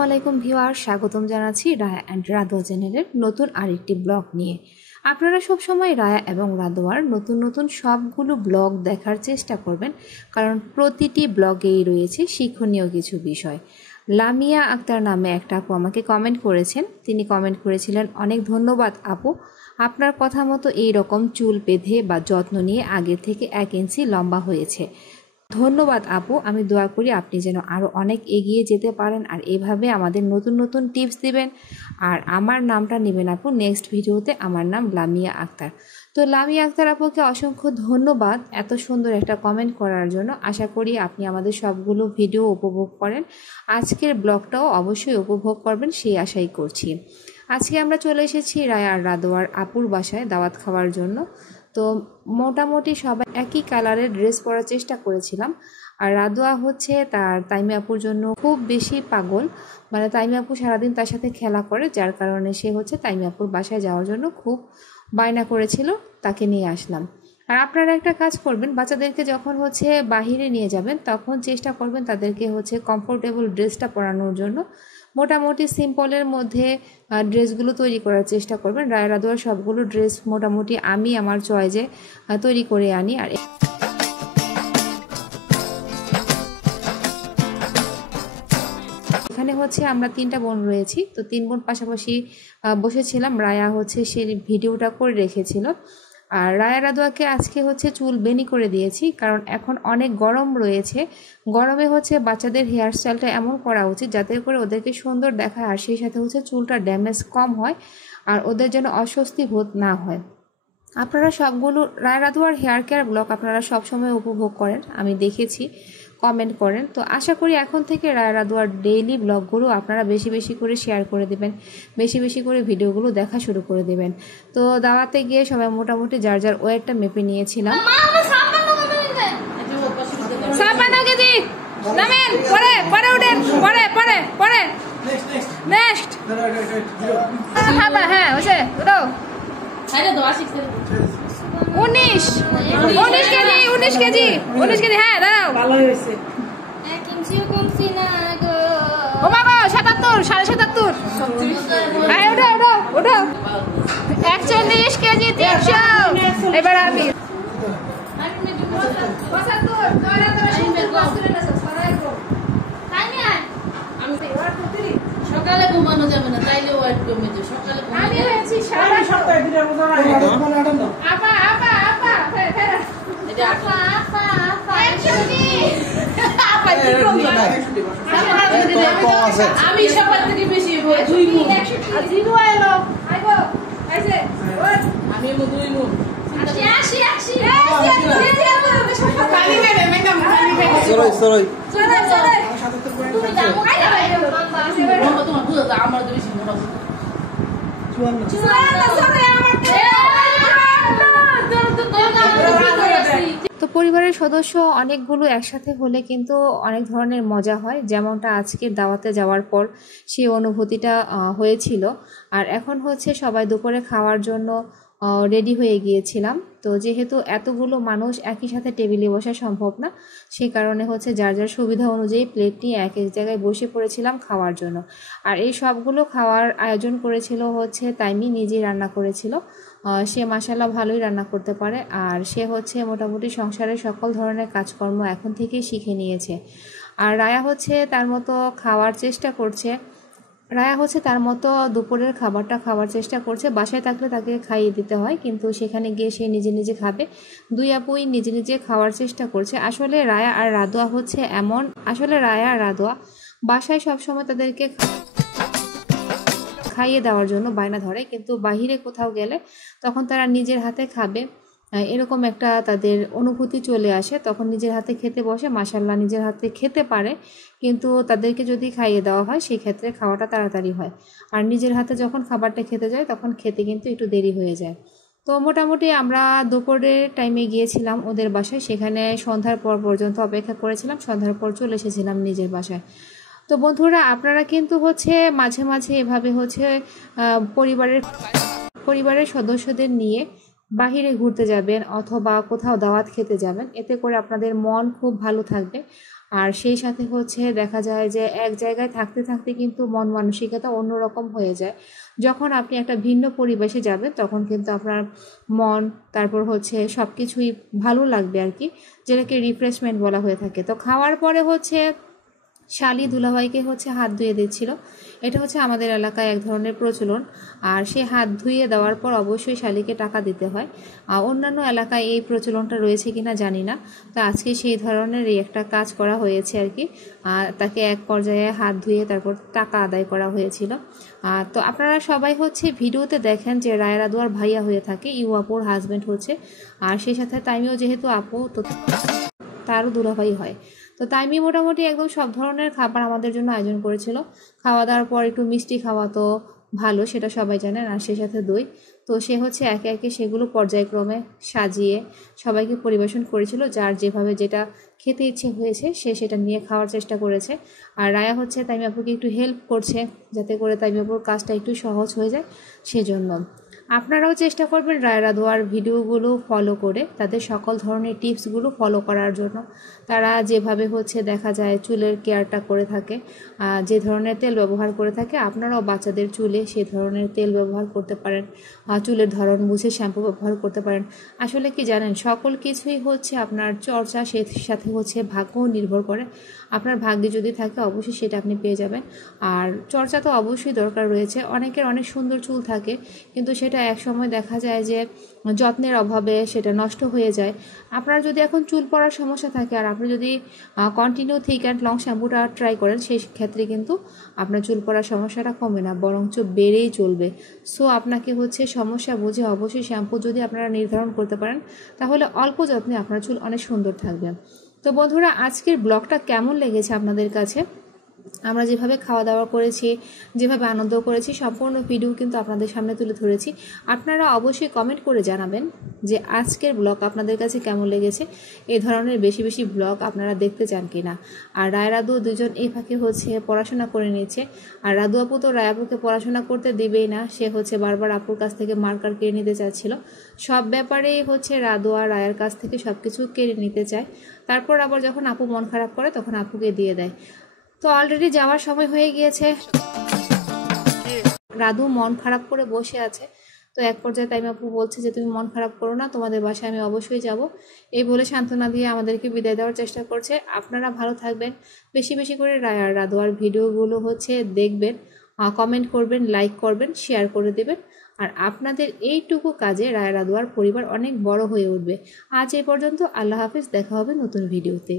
আসসালামু আলাইকুম ভিউয়ার, স্বাগতম জানাচ্ছি রায়া অ্যান্ড রাদোয়া চ্যানেলের নতুন আরেকটি ব্লগ নিয়ে। আপনারা সবসময় রায়া এবং রাদোয়ার নতুন নতুন সবগুলো ব্লগ দেখার চেষ্টা করবেন, কারণ প্রতিটি ব্লগেই রয়েছে শিক্ষণীয় কিছু বিষয়। লামিয়া আক্তার নামে একটা আপু আমাকে কমেন্ট করেছেন। তিনি কমেন্ট করেছিলেন, অনেক ধন্যবাদ আপু, আপনার কথা মতো এইরকম চুল বেঁধে বা যত্ন নিয়ে আগে থেকে 1 ইঞ্চি লম্বা হয়েছে। ধন্যবাদ আপু, আমি দোয়া করি আপনি যেন আরও অনেক এগিয়ে যেতে পারেন আর এভাবে আমাদের নতুন নতুন টিপস দিবেন। আর আমার নামটা নেবেন আপু নেক্সট ভিডিওতে। আমার নাম লামিয়া আক্তার। তো লামিয়া আক্তার আপুকে অসংখ্য ধন্যবাদ এত সুন্দর একটা কমেন্ট করার জন্য। আশা করি আপনি আমাদের সবগুলো ভিডিও উপভোগ করেন, আজকের ব্লগটাও অবশ্যই উপভোগ করবেন সেই আশাই করছি। আজকে আমরা চলে এসেছি রায়া আর রাদোয়ার আপুর বাসায় দাওয়াত খাওয়ার জন্য। তো মোটামুটি সবাই একই কালারের ড্রেস পরার চেষ্টা করেছিলাম। আর রাদোয়া হচ্ছে তার তাইমি আপুর জন্য খুব বেশি পাগল, মানে তাইমি আপু সারাদিন তার সাথে খেলা করে, যার কারণে সে হচ্ছে তাইমি আপুর বাসায় যাওয়ার জন্য খুব বায়না করেছিল, তাকে নিয়ে আসলাম। আর আপনারা একটা কাজ করবেন, বাচ্চাদেরকে যখন হচ্ছে বাহিরে নিয়ে যাবেন তখন চেষ্টা করবেন তাদেরকে হচ্ছে কমফোর্টেবল ড্রেসটা পরানোর জন্য। মোটামুটি সিম্পলের মধ্যে ড্রেসগুলো তৈরি করার চেষ্টা করবেন। রায়া রাদোয়ার সবগুলো ড্রেস মোটামুটি আমি আমার চয়েসে তৈরি করে আনি। আর এখানে হচ্ছে আমরা 3টা বোন রয়েছি, তো 3 বোন পাশাপাশি বসেছিলাম। রায়া হচ্ছে সে ভিডিওটা করে রেখেছিল। আর রায়া রাদোয়াকে আজকে হচ্ছে চুল বেনি করে দিয়েছি, কারণ এখন অনেক গরম রয়েছে। গরমে হচ্ছে বাচ্চাদের হেয়ার স্টাইলটা এমন করা উচিত যাতে করে ওদেরকে সুন্দর দেখায়, আর সেই সাথে হচ্ছে চুলটা ড্যামেজ কম হয় আর ওদের যেন অস্বস্তি বোধ না হয়। আপনারা সবগুলো রায়া রাদোয়ার হেয়ার কেয়ার ব্লগ আপনারা সবসময় উপভোগ করেন, আমি দেখেছি, কমেন্ট করেন। তো আশা করি এখন থেকে রায়া রাদোয়ার ডেইলি ব্লগগুলো আপনারা বেশি বেশি করে শেয়ার করে দেবেন, বেশি বেশি করে ভিডিওগুলো দেখা শুরু করে দেবেন। তো দাওয়াতে গিয়ে সবাই মোটামুটি যার যার ওয়েটটা মেপে নিয়েছিলাম। হ্যাঁ 19 কেজি হ্যাঁ দাঁড়াও, ভালো হয়েছে। 77 77 ওঠো 41 কেজি 300। এবার আমি সকালে ঘুমানো যাবে না, তাইলে ওয়েট কমে যাবে। সকালে আমি হয়েছি সারা সপ্তাহে দিনের মতো না। আপা আপা আপা এটা আপা আপা আপা একচুয়ালি আপা কি কম আছে। আমি সবার থেকে বেশি 2 মুন। জিরো এলো আইগো আইছে আমি 2 মুন। আসি পানি মেরে ম্যাডাম পানি মেরে সরই তুমি যাও কাইলা বাইরে বাবা তোমার বুঝা দাও, আমার তো বেশি মোটা। 54 তো পরিবারের সদস্য অনেকগুলো একসাথে হলে কিন্তু অনেক ধরনের মজা হয়, যেমনটা আজকের দাওয়াতে যাওয়ার পর সেই অনুভূতিটা হয়েছিল। আর এখন হচ্ছে সবাই দুপুরে খাওয়ার জন্য রেডি হয়ে গিয়েছিলাম। তো যেহেতু এতগুলো মানুষ একই সাথে টেবিলে বসা সম্ভব না, সেই কারণে হচ্ছে যার যার সুবিধা অনুযায়ী প্লেট নিয়ে এক এক জায়গায় বসে পড়েছিলাম খাওয়ার জন্য। আর এই সবগুলো খাওয়ার আয়োজন করেছিল হচ্ছে তাইমি, নিজেই রান্না করেছিল। সে মাশাআল্লাহ ভালোই রান্না করতে পারে, আর সে হচ্ছে মোটামুটি সংসারের সকল ধরনের কাজকর্ম এখন থেকেই শিখে নিয়েছে। আর রায়া হচ্ছে তার মতো খাওয়ার চেষ্টা করছে। রায়া হচ্ছে তার মতো দুপুরের খাবারটা খাওয়ার চেষ্টা করছে। বাসায় থাকলে তাকে খাইয়ে দিতে হয়, কিন্তু সেখানে গিয়ে সে নিজে নিজে খাবে। 2 আপুই নিজে নিজে খাওয়ার চেষ্টা করছে। আসলে রায়া আর রাদোয়া হচ্ছে এমন, আসলে রায়া আর রাদোয়া বাসায় সবসময় তাদেরকে খাইয়ে দেওয়ার জন্য বায়না ধরে, কিন্তু বাহিরে কোথাও গেলে তখন তারা নিজের হাতে খাবে, এরকম একটা তাদের অনুভূতি চলে আসে। তখন নিজের হাতে খেতে বসে, মাশাআল্লাহ নিজের হাতে খেতে পারে, কিন্তু তাদেরকে যদি খাইয়ে দেওয়া হয় সেই ক্ষেত্রে খাওয়াটা তাড়াতাড়ি হয়। আর নিজের হাতে যখন খাবারটা খেতে যায় তখন খেতে কিন্তু একটু দেরি হয়ে যায়। তো মোটামুটি আমরা দুপুরের টাইমে গিয়েছিলাম ওদের বাসায়, সেখানে সন্ধ্যার পর পর্যন্ত অপেক্ষা করেছিলাম, সন্ধ্যার পর চলে এসেছিলাম নিজের বাসায়। তো বন্ধুরা, আপনারা কিন্তু হচ্ছে মাঝে মাঝে এভাবে হচ্ছে পরিবারের সদস্যদের নিয়ে বাহিরে ঘুরতে যাবেন অথবা কোথাও দাওয়াত খেতে যাবেন, এতে করে আপনাদের মন খুব ভালো থাকবে। আর সেই সাথে হচ্ছে দেখা যায় যে এক জায়গায় থাকতে থাকতে কিন্তু মন মানসিকতা অন্যরকম হয়ে যায়। যখন আপনি একটা ভিন্ন পরিবেশে যাবেন তখন কিন্তু আপনার মন, তারপর হচ্ছে সব কিছুই ভালো লাগবে আর কি, যেটাকে রিফ্রেশমেন্ট বলা হয়ে থাকে। তো খাওয়ার পরে হচ্ছে শালি দুলাভাইকে হচ্ছে হাত ধুয়ে দিচ্ছিল। এটা হচ্ছে আমাদের এলাকায় এক ধরনের প্রচলন। আর সে হাত ধুয়ে দেওয়ার পর অবশ্যই শালিকে টাকা দিতে হয়। অন্যান্য এলাকায় এই প্রচলনটা রয়েছে কিনা জানি না। তো আজকে সেই ধরনেরই একটা কাজ করা হয়েছে আর কি। তাকে এক পর্যায়ে হাত ধুয়ে তারপর টাকা আদায় করা হয়েছিল। তো আপনারা সবাই হচ্ছে ভিডিওতে দেখেন যে রায়া রাদোয়ার ভাইয়া হয়ে থাকে, ইউ আপুর হাজব্যান্ড হচ্ছে। আর সেই সাথে তাইমিও যেহেতু আপু, তো তারও দুলাভাই হয়। তো তাইমি মোটামুটি একদম সব ধরনের খাবার আমাদের জন্য আয়োজন করেছিল। খাওয়া দাওয়ার পর একটু মিষ্টি খাওয়া তো ভালো, সেটা সবাই জানেন, আর সেই সাথে দই। তো সে হচ্ছে একে একে সেগুলো পর্যায়ক্রমে সাজিয়ে সবাইকে পরিবেশন করেছিল। যার যেভাবে যেটা খেতে ইচ্ছে হয়েছে সে সেটা নিয়ে খাওয়ার চেষ্টা করেছে। আর রায়া হচ্ছে তাইমি আপুকে একটু হেল্প করছে যাতে করে তাইমি আপুর কাজটা একটু সহজ হয়ে যায়, সেজন্য। আপনারাও চেষ্টা করবেন রায়া রাদোয়ার ভিডিওগুলো ফলো করে তাদের সকল ধরনের টিপসগুলো ফলো করার জন্য। তারা যেভাবে হচ্ছে দেখা যায় চুলের কেয়ারটা করে থাকে, যে ধরনের তেল ব্যবহার করে থাকে, আপনারাও বাচ্চাদের চুলে সেই ধরনের তেল ব্যবহার করতে পারেন। চুলের ধরন বুঝে শ্যাম্পু ব্যবহার করতে পারেন। আসলে কি জানেন, সকল কিছুই হচ্ছে আপনার চর্চা, সেই সাথে হচ্ছে ভাগ্যও নির্ভর করে। আপনার ভাগ্যে যদি থাকে অবশ্যই সেটা আপনি পেয়ে যাবেন। আর চর্চা তো অবশ্যই দরকার রয়েছে। অনেকের অনেক সুন্দর চুল থাকে কিন্তু সেটা এক সময় দেখা যায় যে যত্নের অভাবে সেটা নষ্ট হয়ে যায়। আপনার যদি এখন চুল পড়ার সমস্যা থাকে আর আপনি যদি কন্টিনিউ থিক অ্যান্ড লং শ্যাম্পুটা ট্রাই করেন, সেই ক্ষেত্রে কিন্তু আপনার চুল পড়ার সমস্যাটা কমে না, বরঞ্চ বেড়েই চলবে। সো আপনাকে হচ্ছে সমস্যা বুঝে অবশ্যই শ্যাম্পু যদি আপনারা নির্ধারণ করতে পারেন তাহলে অল্প যত্নে আপনার চুল অনেক সুন্দর থাকবে। তো বন্ধুরা, আজকের ব্লগটা কেমন লেগেছে আপনাদের কাছে? আমরা যেভাবে খাওয়া দাওয়া করেছি, যেভাবে আনন্দ করেছি, সম্পূর্ণ ভিডিও কিন্তু আপনাদের সামনে তুলে ধরেছি। আপনারা অবশ্যই কমেন্ট করে জানাবেন যে আজকের ব্লগ আপনাদের কাছে কেমন লেগেছে, এই ধরনের বেশি বেশি ব্লগ আপনারা দেখতে চান কিনা। আর রায় রাদু দুজন এই ফাঁকে হচ্ছে পড়াশোনা করে নিচ্ছে। আর রাদু আপু তো রায় আপুকে পড়াশোনা করতে দিবেই না, সে হচ্ছে বারবার আপুর কাছ থেকে মার্কার কেড়ে নিতে চাচ্ছিল। সব ব্যাপারেই হচ্ছে রাদু আর রায়ের কাছ থেকে সব কিছু কেড়ে নিতে চায়। তারপর আবার যখন আপু মন খারাপ করে তখন আপুকে দিয়ে দেয়। তো অলরেডি যাওয়ার সময় হয়ে গিয়েছে, রাধু মন খারাপ করে বসে আছে। তো এক পর্যায়ে তাইমি আপু বলছে যে তুমি মন খারাপ করো না, তোমাদের বাসায় আমি অবশ্যই যাব। এই বলে সান্ত্বনা দিয়ে আমাদেরকে বিদায় দেওয়ার চেষ্টা করছে। আপনারা ভালো থাকবেন, বেশি বেশি করে রায়া আর রাদোয়ার ভিডিওগুলো হচ্ছে দেখবেন, কমেন্ট করবেন, লাইক করবেন, শেয়ার করে দেবেন। আর আপনাদের এইটুকু কাজে রায়া রাদোয়ার পরিবার অনেক বড় হয়ে উঠবে। আজ এই পর্যন্ত, আল্লাহ হাফিজ, দেখা হবে নতুন ভিডিওতে।